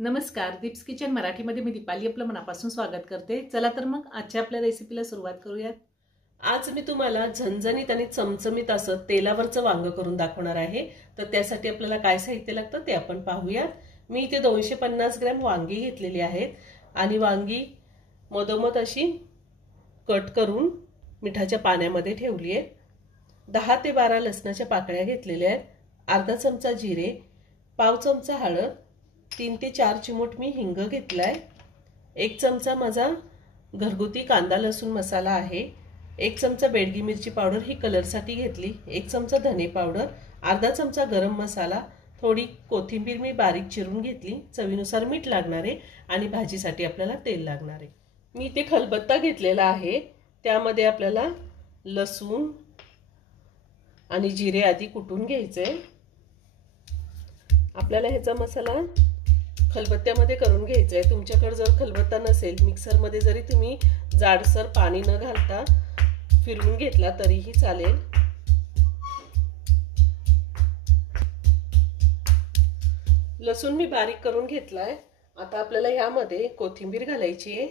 नमस्कार, दीप्स किचन मराठीमध्ये मी दीपाली आपलं मनापासून स्वागत करते। चला तर मग आजच्या आपल्या रेसिपीला सुरुवात करूयात। आज मी तुम्हाला झणझणीत आणि चमचमीत असं तेलावरचं वांग करून दाखवणार आहे। तर त्यासाठी आपल्याला काय साहित्य लागतं ते आपण पाहूयात। मी इथे 250 ग्रॅम वांगी घेतलेली आहेत आणि वांगी मधोमध अशी कट करून मिठाच्या पाण्यामध्ये ठेवली आहे। 10 ते 12 लसणाच्या पाकळ्या घेतलेल्या आहेत, अर्धा चमचा जिरे, पाव चमचा हळद, 3 ते 4 चिमूट मी हिंग घेतलाय, 1 चमचा माझा घरगुती कांदा लसूण मसाला आहे, 1 चमचा बेडगी मिरची पावडर ही कलरसाठी घेतली, 1 चमचा धने पावडर, अर्धा चमचा गरम मसाला, थोडी कोथिंबीर मी बारीक चिरून घेतली, चवीनुसार मीठ लागणार आहे आणि भाजीसाठी आपल्याला तेल लागणार आहे। मी इथे खलबत्ता घेतलेला आहे, त्यामध्ये आपल्याला लसूण आणि जिरे आधी कुटून घ्यायचे। आपल्याला ह्याचा मसाला खलबत्त्यामध्ये करून घ्यायचा आहे। तुमच्याकडे जर खलबत्ता नसेल, मिक्सरमध्ये जरी तुम्ही जाडसर पाणी न घालता फिरवून घेतला तरीही चालेल। लसूण मी बारीक करून घेतलाय। आता आपल्याला ह्यामध्ये कोथिंबीर घालायची आहे।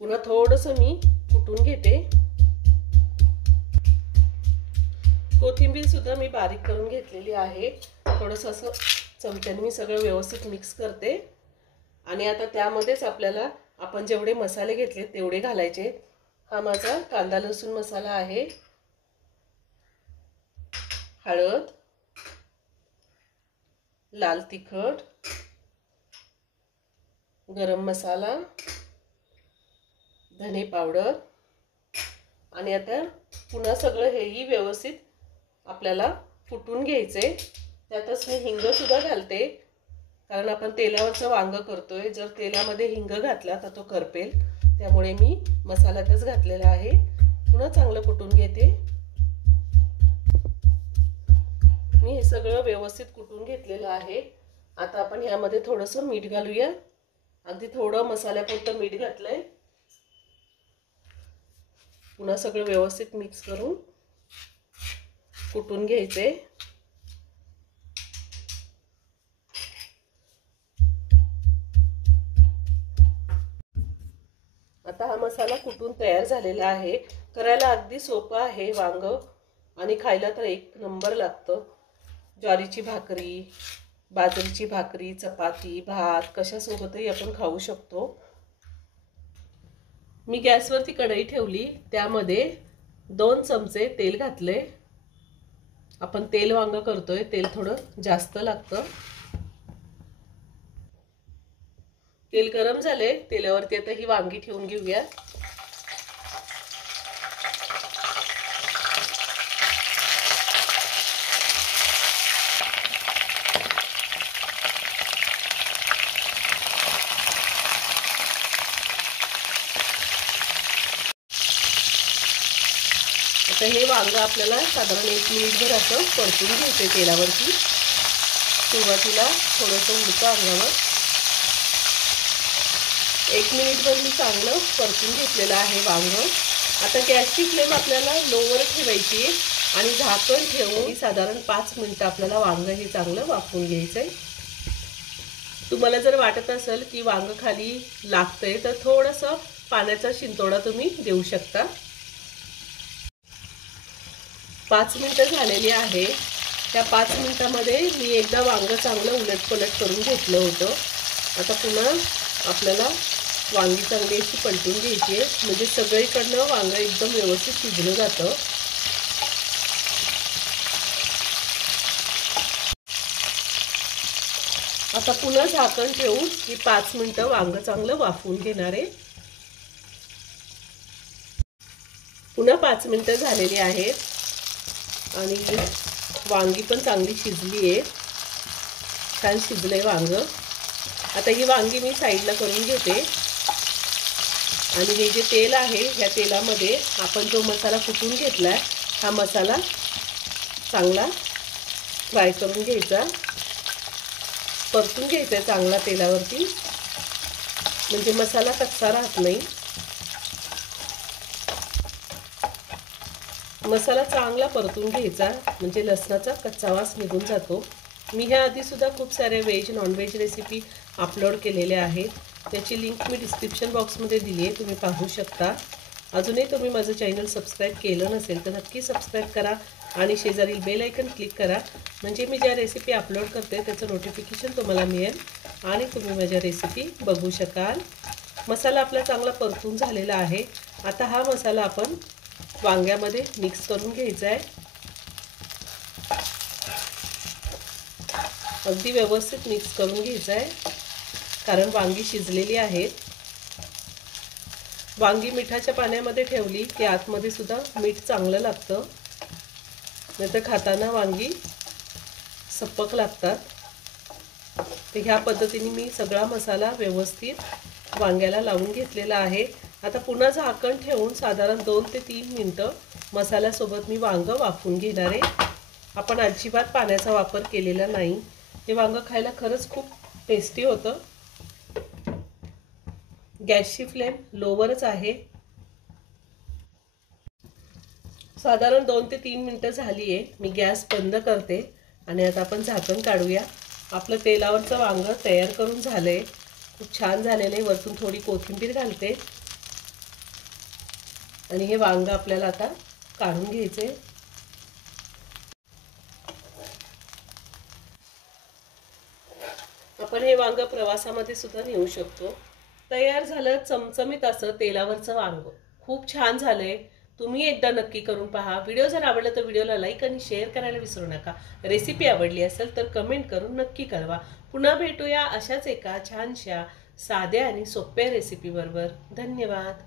पुन्हा थोडंसं मी कुटून घेते। कोथिंबीर सुद्धा मी बारीक करून घेतलेली आहे। थोडंसं असं चमच्याने मी सगळं व्यवस्थित मिक्स करते आणि आता त्यामध्येच आपल्याला आपण जेवढे मसाले घेतले तेवढे घालायचे। हा माझा कांदा लसूण मसाला आहे, हळद, लाल तिखट, गरम मसाला, धने पावडर आणि आता पुन्हा सगळं हेही व्यवस्थित आपल्याला कुटून घ्यायचे। त्यातच मी हिंग सुद्धा घालते, कारण आपण तेलावरचं वांग करतोय। जर तेलामध्ये हिंग घातला तर तो करपेल, त्यामुळे मी मसाल्यातच घातलेला आहे। पुन्हा चांगलं कुटून घेते। मी हे सगळं व्यवस्थित कुटून घेतलेलं आहे। आता आपण ह्यामध्ये थोडंसं मीठ घालूया, अगदी थोडं मसाल्यापुरतं मीठ घातलंय। पुन्हा सगळं व्यवस्थित मिक्स करून कुटून घ्यायचे। आता हा मसाला कुटून तयार झालेला आहे। करायला अगदी सोपं आहे वांग आणि खायला तर एक नंबर लागतं। ज्वारीची भाकरी, बाजरीची भाकरी, चपाती, भात कशासोबतही आपण खाऊ शकतो। मी गॅसवरती कढई ठेवली, त्यामध्ये 2 चमचे तेल घातले। आपण तेल वांग करतोय, तेल थोडं जास्त लागतं। तेल गरम झाले, तेलावरती आता ही वांगी ठेवून घेऊया। आता हे वांग आपल्याला साधारण 1 मिनिटभर असं परतून घ्यायचे तेलावरती। सुरुवातीला थोडंसं उडतं अंगावर। 1 मिनिटभर मी चांगलं परतून घेतलेलं आहे वांग। आता गॅसची फ्लेम आपल्याला लोवर ठेवायची आणि झाकण ठेवून साधारण 5 मिनिटं आपल्याला वांग हे चांगलं वाफवून घ्यायचंय। तुम्हाला जर वाटत असेल की वांग खाली लागतंय तर थोडंसं पाण्याचा शिंतोडा तुम्ही देऊ शकता। 5 मिनिटं झालेली आहे। त्या 5 मिनिटांमध्ये मी एकदा वांग चांगलं उलटपलट करून घेतलं होतं। आता पुन्हा आपल्याला वांगी चांगली अशी पलटून घ्यायची आहे, म्हणजे सगळीकडनं वांग एकदम व्यवस्थित शिजलं जातं। आता पुन्हा झाकण ठेवून ही 5 मिनिटं वांग चांगलं वाफवून घेणार आहे। पुन्हा 5 मिनिटं झालेली आहेत आणि वांगी पण चांगली शिजली आहे, छान शिजलंय वांग। आता ही वांगी मी साईडला करून घेते आणि हे जे तेल आहे ह्या तेलामध्ये आपण जो मसाला कुटून घेतलाय हा मसाला चांगला फ्राय करून घ्यायचा, परतून घ्यायचा चांगला तेलावरती, म्हणजे मसाला कच्चा राहत नाही। मसाला चांगला परतून घ्यायचा, म्हणजे लसणाचा कच्चा वास निघून जातो। मी ह्या आधी सुद्धा खूप सारे व्हेज नॉनव्हेज रेसिपी अपलोड केलेल्या आहेत, त्याची लिंक मी डिस्क्रिप्शन बॉक्समध्ये दिली आहे, तुम्ही पाहू शकता। अजूनही तुम्ही माझं चॅनल सबस्क्राईब केलं नसेल तर नक्की सबस्क्राईब करा आणि शेजारील बेल आयकन क्लिक करा, म्हणजे मी ज्या रेसिपी अपलोड करते त्याचं नोटिफिकेशन तुम्हाला मिळेल आणि तुम्ही माझ्या रेसिपी बघू शकाल। मसाला आपला चांगला परतून झालेला आहे। आता हा मसाला आपण वांग्यामध्ये मिक्स करून घ्यायचा आहे। अगदी व्यवस्थित मिक्स करून घ्यायचं आहे, कारण वांगी शिजलेली आहेत। वांगी मिठाच्या पाण्यामध्ये ठेवली की आतमध्ये सुद्धा मीठ चांगलं लागतं, नाहीतर खाताना वांगी सपक लागतात। तर ह्या पद्धतीने मी सगळा मसाला व्यवस्थित वांग्याला लावून घेतलेला आहे। आता पुन्हा झाकण ठेवून साधारण 2 ते 3 मिनिटं मसाल्यासोबत मी वांग वाफवून घेणार आहे। आपण अजिबात पाण्याचा वापर केलेला नाही। हे वांग खायला खरंच खूप टेस्टी होतं। गॅसची फ्लेम लोवरच आहे। साधारण 2 ते 3 मिनिटं झाली आहे, मी गॅस बंद करते आणि आता आपण झाकण काढूया। आपलं तेलावरचं वांग तयार करून झालंय, खूप छान झालेलं आहे। वरतून थोडी कोथिंबीर घालते आणि हे वांग आपल्याला आता काढून घ्यायचे। आपण हे वांग प्रवासामध्ये सुद्धा नेऊ शकतो। तयार झालं चमचमीत असं तेलावरचं वांग, खूप छान झालंय। तुम्ही एकदा नक्की करून पहा। व्हिडिओ जर आवडला तर व्हिडिओला लाईक आणि शेअर करायला विसरू नका। रेसिपी आवडली असेल तर कमेंट करून नक्की कळवा। पुन्हा भेटूया अशाच एका छानशा साध्या आणि सोप्या रेसिपी बरोबर। धन्यवाद।